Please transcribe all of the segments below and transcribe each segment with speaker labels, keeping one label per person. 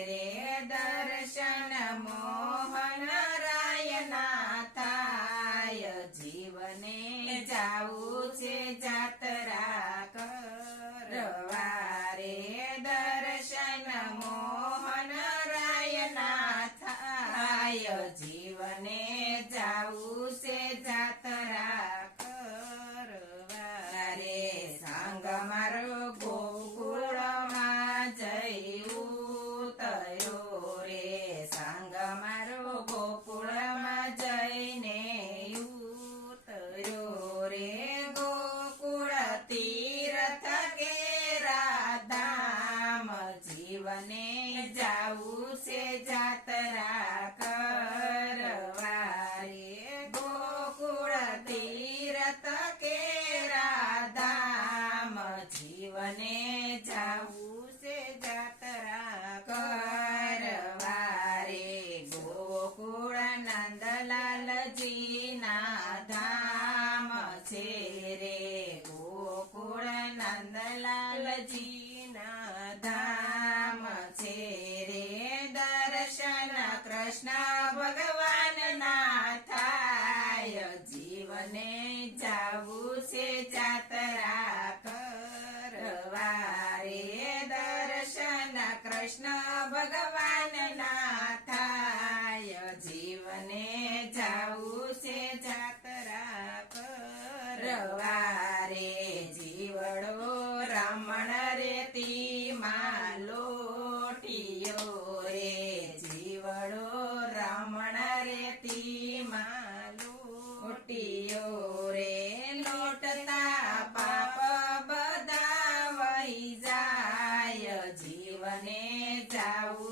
Speaker 1: રે દર્શન મોહન રાયના થાય જીવને જાવું છે જાત છે રે ગોકુળ નંદલાલજી ના ધામ છે રે દર્શન કૃષ્ણ ભગવાન ના થાય જીવને જાવું છે જાતરા કરવા રે દર્શન કૃષ્ણ પણ રેતી માં રે, જીવડો રમણ રેતી માં રે, લોટતા પાપ બધા વહી જાય, જીવને જાવું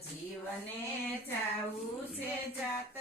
Speaker 1: જીવને જાવું છે જાત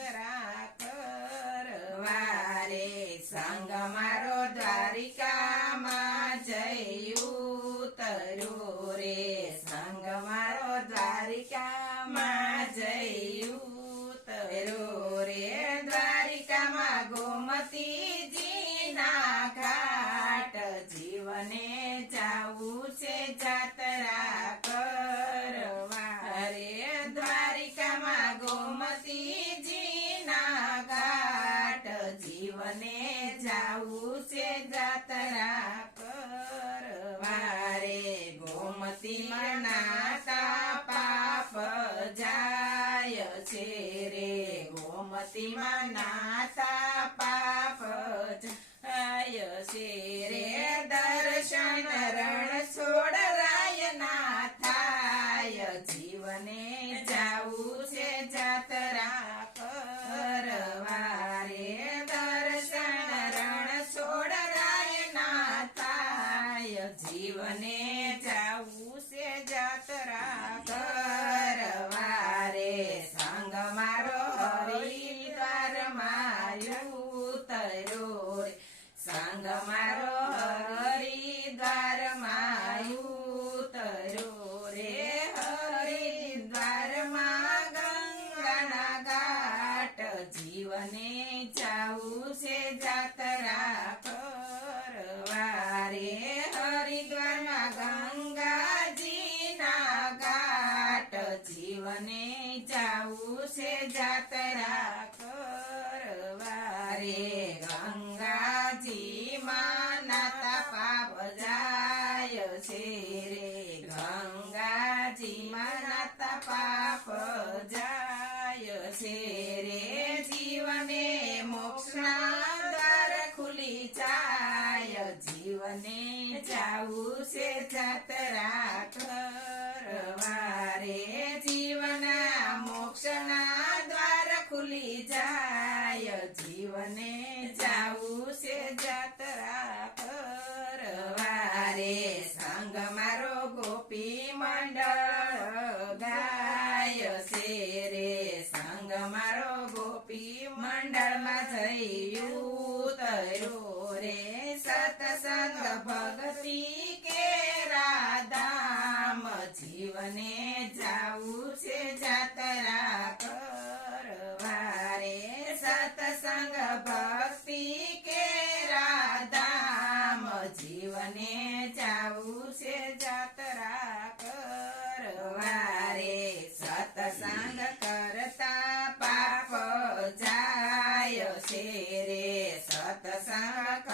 Speaker 1: ઘાટ જીવને જાવું છે જાતરા કરવા રે ગોમતી મનાતા પાપ જાય છે રે. ગોમતી મના જીવને જીવને જાવું છે જાતરા કરવા રે ગંગાજીમાં નાતા પાપ જાય છે રે. ગંગાજી માતા પાપ જાય છે દ્વાર ખુલી જાય જીવને જાવું છે જાતરા કરવા રે સંગ મારો ગોપી મંડળ ગાય છે રે સંગ મારો ગોપી મંડળમાં થયું ಸತಸಂಗ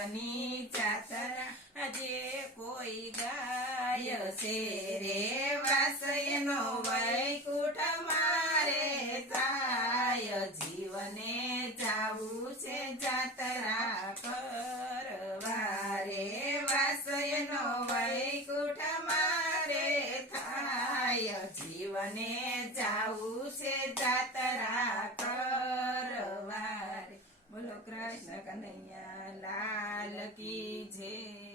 Speaker 1: જીવની જાતરા. જે કોઈ ગાય છે રે વાસયનો વૈકુટ મારે થાય. જીવને જાવું છે જાતરા કરવા રે વાસયનો વૈકુટ મારે થાય. જીવને જાવું છે જાતરા કરવા રે. બોલો કૃષ્ણ કનૈયા લાલ. કી જય